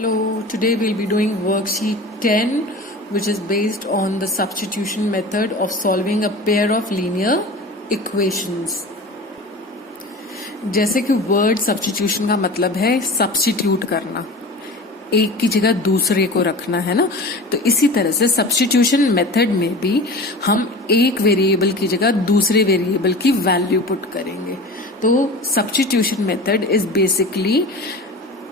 Hello, today we'll be doing worksheet 10, which is based on the substitution method of solving a pair of linear equations. जैसे कि word substitution का मतलब है substitute करना, एक की जगह दूसरे को रखना, है ना। तो इसी तरह से सब्स्टिट्यूशन मेथड में भी हम एक वेरिएबल की जगह दूसरे वेरिएबल की वैल्यू पुट करेंगे। तो सब्स्टिट्यूशन मेथड इज बेसिकली,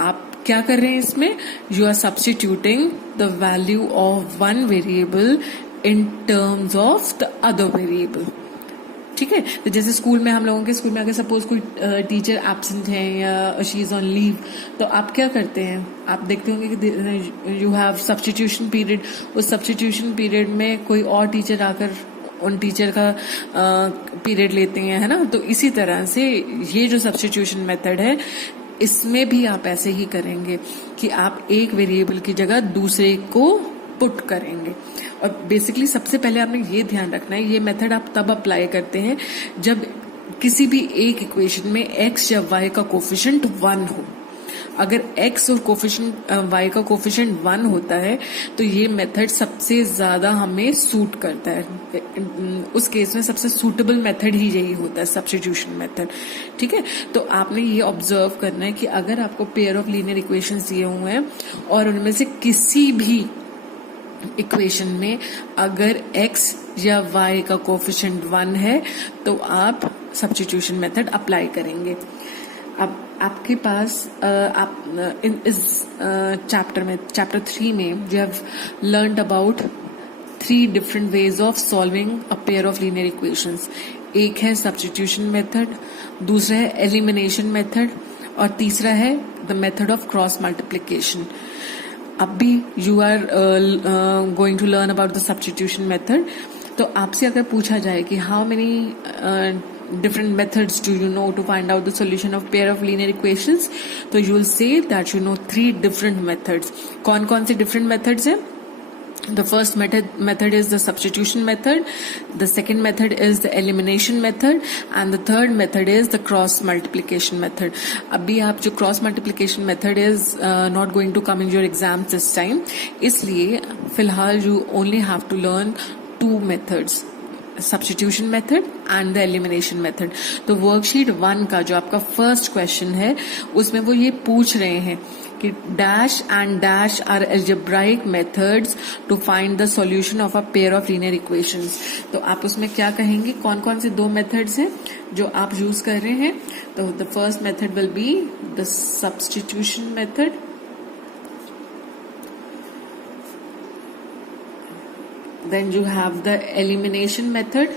आप क्या कर रहे हैं इसमें, you are substituting the value of one variable in terms of the other variable. ठीक है। तो जैसे स्कूल में, हम लोगों के स्कूल में अगर सपोज कोई टीचर एब्सेंट है या शी इज ऑन लीव, तो आप क्या करते हैं, आप देखते होंगे कि यू हैव सब्स्टिट्यूशन पीरियड। उस सब्स्टिट्यूशन पीरियड में कोई और टीचर आकर उन टीचर का पीरियड लेते हैं, है ना। तो इसी तरह से ये जो सब्स्टिट्यूशन मेथड है, इसमें भी आप ऐसे ही करेंगे कि आप एक वेरिएबल की जगह दूसरे को पुट करेंगे। और बेसिकली सबसे पहले आपने ये ध्यान रखना है, ये मेथड आप तब अप्लाई करते हैं जब किसी भी एक इक्वेशन में x या y का कोफिशिएंट 1 हो। अगर x और कोफिशिएंट y का कोफिशिएंट 1 होता है तो ये मेथड सबसे ज्यादा हमें सूट करता है। उस केस में सबसे सूटेबल मेथड ही यही होता है, सब्स्टिट्यूशन मेथड। ठीक है। तो आपने ये ऑब्जर्व करना है कि अगर आपको पेयर ऑफ लीनियर इक्वेशंस दिए हुए हैं और उनमें से किसी भी इक्वेशन में अगर x या y का कोफिशिएंट 1 है तो आप सब्स्टिट्यूशन मेथड अप्लाई करेंगे। अब आपके पास आप इस चैप्टर में, चैप्टर 3 में, you have learned about 3 different ways of solving a pair of linear equations. एक है सब्स्टिट्यूशन मेथड, दूसरा है एलिमिनेशन मेथड, और तीसरा है the method of cross multiplication. अब भी you are going to learn about the substitution method. तो आपसे अगर पूछा जाए कि how many different methods do you know to find out the solution of pair of linear equations, तो you will say that you know 3 different methods। कौन कौन से different methods हैं? The first method is the substitution method, the second method is the elimination method, and the third method is the cross multiplication method। अभी आप जो cross multiplication method is not going to come in your exams this time, इसलिए फिलहाल you only have to learn 2 methods, substitution method and the elimination method. तो worksheet 1 का जो आपका first question है, उसमें वो ये पूछ रहे हैं कि dash and dash are algebraic methods to find the solution of a pair of linear equations. तो आप उसमें क्या कहेंगे, कौन कौन से 2 मेथड्स हैं जो आप यूज कर रहे हैं। तो the first method will be the substitution method, then you have the elimination method,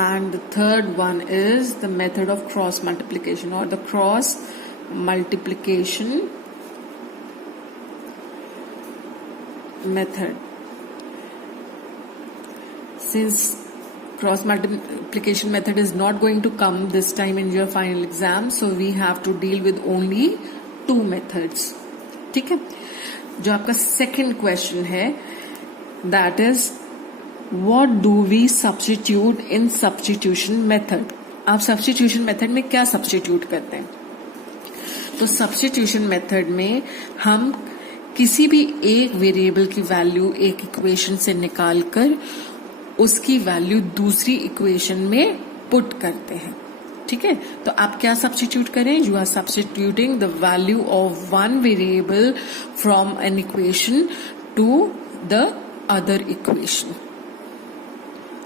and the third one is the method of cross multiplication or the cross multiplication method। Since cross multiplication method is not going to come this time in your final exam, so we have to deal with only 2 methods। ठीक है। जो आपका second question है, that is what do we substitute in substitution method. आप substitution method में क्या substitute करते हैं? तो सब्स्टिट्यूशन मेथड में हम किसी भी एक वेरिएबल की वैल्यू एक इक्वेशन से निकालकर उसकी वैल्यू दूसरी इक्वेशन में पुट करते हैं। ठीक है। तो आप क्या सब्स्टिट्यूट करें, you are substituting the value of one variable from an equation to the other equation.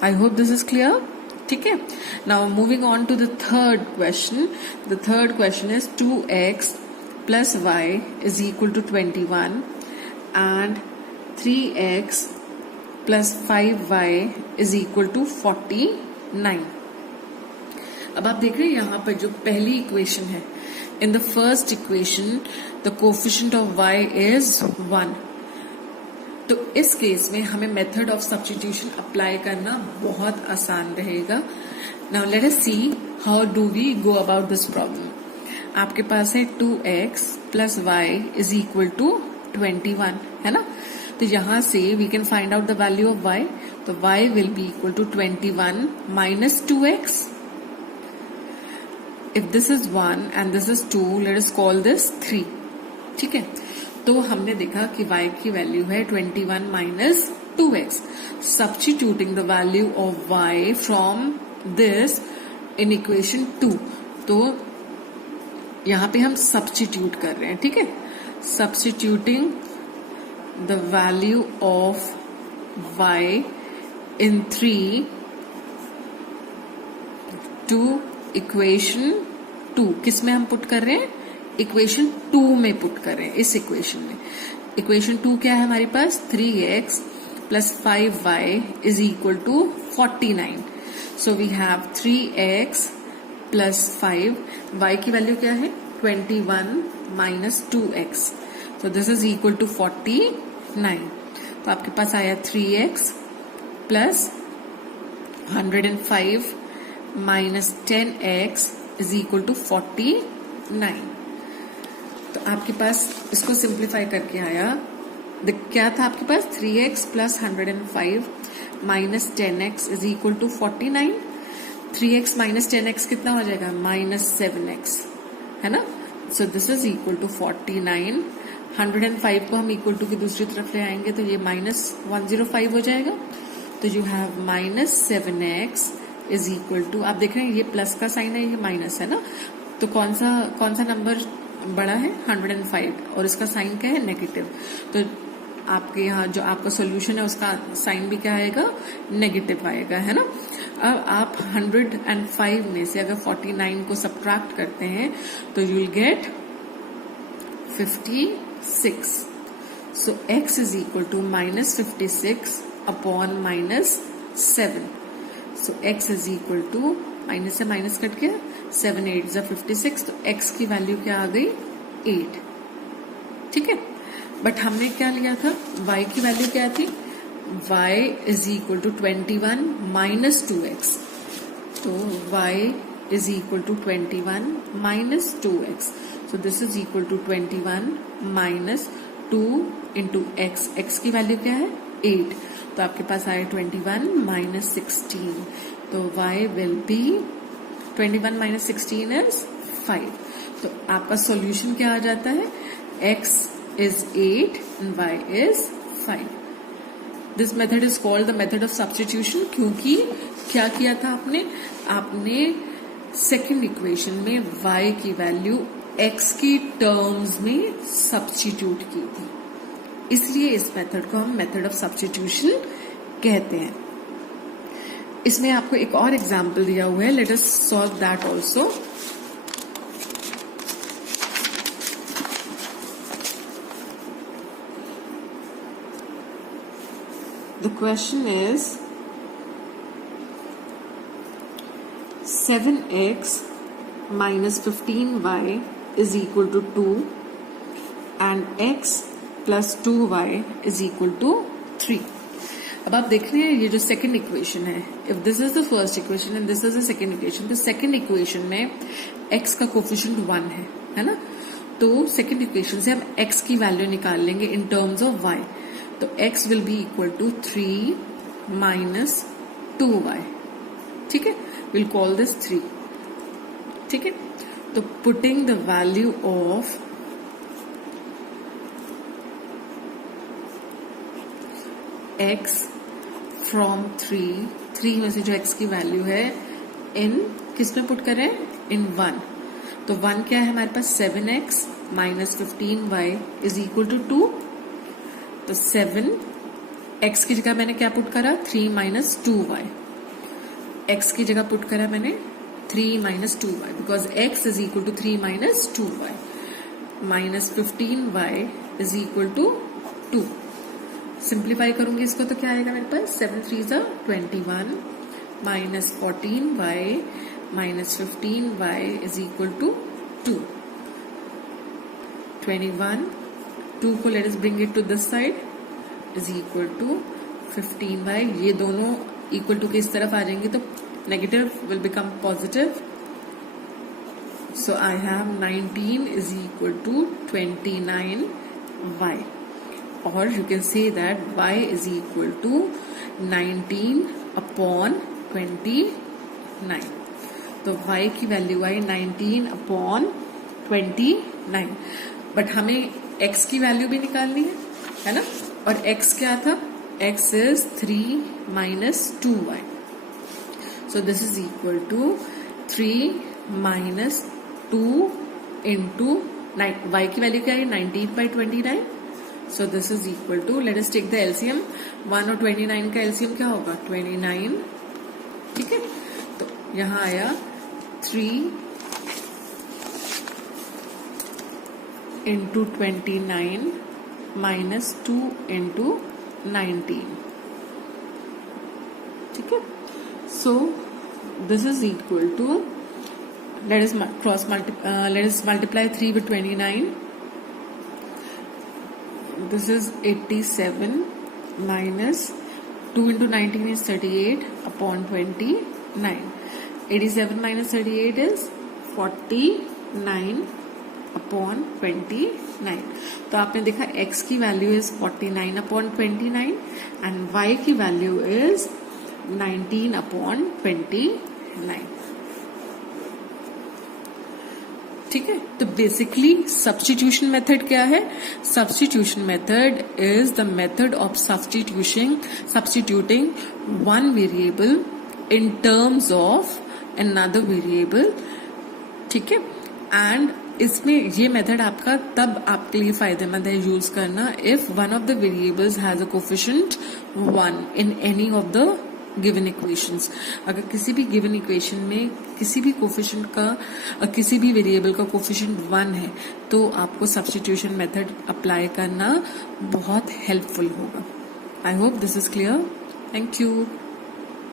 I hope this is clear. ठीक है। Now moving on to the third question. The third question is 2x plus y is equal to 21 and 3x plus 5y is equal to 49। अब आप देख रहे हैं यहाँ पर जो पहली इक्वेशन है, in the first equation the coefficient of y is 1। तो इस केस में हमें मेथड ऑफ सब्स्टिट्यूशन अप्लाई करना बहुत आसान रहेगा। Now let us see how do we go about this problem. आपके पास है 2x plus y is equal to 21, है ना। तो यहां से we can find out the value of y। तो y will be equal to 21 minus 2x। If this is 1 and this is 2, let us call this 3. ठीक है, तो हमने देखा कि y की वैल्यू है 21 minus 2x. Substituting the value of y from this in equation 2. तो यहां पे हम सब्स्टिट्यूट कर रहे हैं. ठीक है, substituting the value of y in 3 to equation 2. किस में हम पुट कर रहे हैं? इक्वेशन 2 में पुट कर रहे हैं. इस इक्वेशन में इक्वेशन 2 क्या है हमारे पास? 3x plus 5y is equal to 49. So we have 3x plus 5. y की वैल्यू क्या है? 21 minus 2x. So this is equal to 49. तो आपके पास आया 3x plus 105 minus 10x is equal to 49. तो आपके पास इसको सिंप्लीफाई करके आया, क्या था आपके पास? 3x plus 105 minus 10x is equal to 49. 3x minus 10x कितना हो जाएगा? minus 7x, है ना? So this is equal to 49. 105 को हम इक्वल टू की दूसरी तरफ ले आएंगे तो ये माइनस 105 हो जाएगा. तो you have minus 7x is equal to, आप देख रहे हैं ये प्लस का साइन है, ये माइनस है ना, तो कौन सा नंबर बड़ा है? 105, और इसका साइन क्या है? नेगेटिव. तो आपके यहाँ जो आपका सॉल्यूशन है उसका साइन भी क्या आएगा? नेगेटिव आएगा, है ना. अब आप 105 में से अगर 49 को सब्ट्रैक्ट करते हैं तो you will get 56. So x is equal to minus 56 upon minus 7. So x is equal to, minus से माइनस कट गया, 7 8 जा 56. तो x की वैल्यू क्या आ गई? 8. ठीक है, बट हमने क्या लिया था? y की वैल्यू क्या थी? y is equal to 21 minus 2x. तो y is equal to 21 minus 2x. So this is equal to 21 minus 2 into x. x की वैल्यू क्या है? 8. तो आपके पास आए 21 minus 16. तो y will be 21 minus 16 is 5. तो आपका सॉल्यूशन क्या आ जाता है? x is 8 and y is 5. This method is called the method of substitution. क्योंकि क्या किया था आपने सेकेंड इक्वेशन में y की वैल्यू x की टर्म्स में सब्स्टिट्यूट की थी, इसलिए इस मेथड को हम मेथड ऑफ सब्स्टिट्यूशन कहते हैं. इसमें आपको एक और एग्जाम्पल दिया हुआ है, let us solve that also. The question is 7x minus 15y is equal to 2 and x plus 2y is equal to 3. अब आप देख रहे हैं ये जो सेकंड इक्वेशन है, if this is the first equation and this is the second equation, तो second equation में x का कोफिशिएंट 1 है ना. तो सेकंड इक्वेशन से हम x की वैल्यू निकाल लेंगे इन टर्म्स ऑफ y. तो x will be equal to 3 minus 2y. ठीक है, विल कॉल दिस 3. ठीक है, तो putting the value of x from 3 में से जो x की वैल्यू है इन किस में पुट करें? इन 1. तो 1 क्या है हमारे पास? 7x minus 15y is equal to 2. तो 7 x की जगह मैंने क्या पुट करा? 3 माइनस 2y. x की जगह पुट करा मैंने 3 minus 2y because x is equal to 3 minus 2y. Minus 15y is equal to 2. Simplify करूंगी इसको तो क्या आएगा मेरे पास? 7 3 जा 21 minus 14y minus 15y is equal to 2. 21, 2 को let us bring it to this side is equal to 15y. ये दोनों इक्वल टू के इस तरफ आ जाएंगे तो negative will become positive. So I have 19 is equal to 29y. Or you can say that y is equal to 19 upon 29. तो y की value I 19/29, but हमें x की वैल्यू भी निकालनी है ना, और x क्या था, x is 3 minus 2y, so this is equal to 3 minus 2 into 9, y की वैल्यू क्या है 19/29, so this is equal to, let us take the LCM, 1 और 29 का LCM क्या होगा 29, ठीक है, तो यहां आया 3 into 29 minus 2 into 19, ठीक है, so this is equal to, let us multiply 3 with 29, this is 87 minus 2 into 19 is 38/29, 87 minus 38 is 49/29, तो आपने देखा x की वैल्यू इज 49/29 एंड y की वैल्यू इज 19/29, ठीक है। तो बेसिकली सब्स्टिट्यूशन मेथड क्या है, substitution method is the method of substituting one variable in terms of another variable, ठीक है, एंड इसमें ये मेथड आपका तब आपके लिए फायदेमंद है यूज करना if one of the variables has a coefficient 1 in any of the given equations. अगर किसी भी गिवन इक्वेशन में किसी भी कोफिशिएंट का किसी भी वेरिएबल का कोफिशिएंट 1 है तो आपको सब्स्टिट्यूशन मेथड अप्लाई करना बहुत हेल्पफुल होगा। आई hope this is clear. Thank you.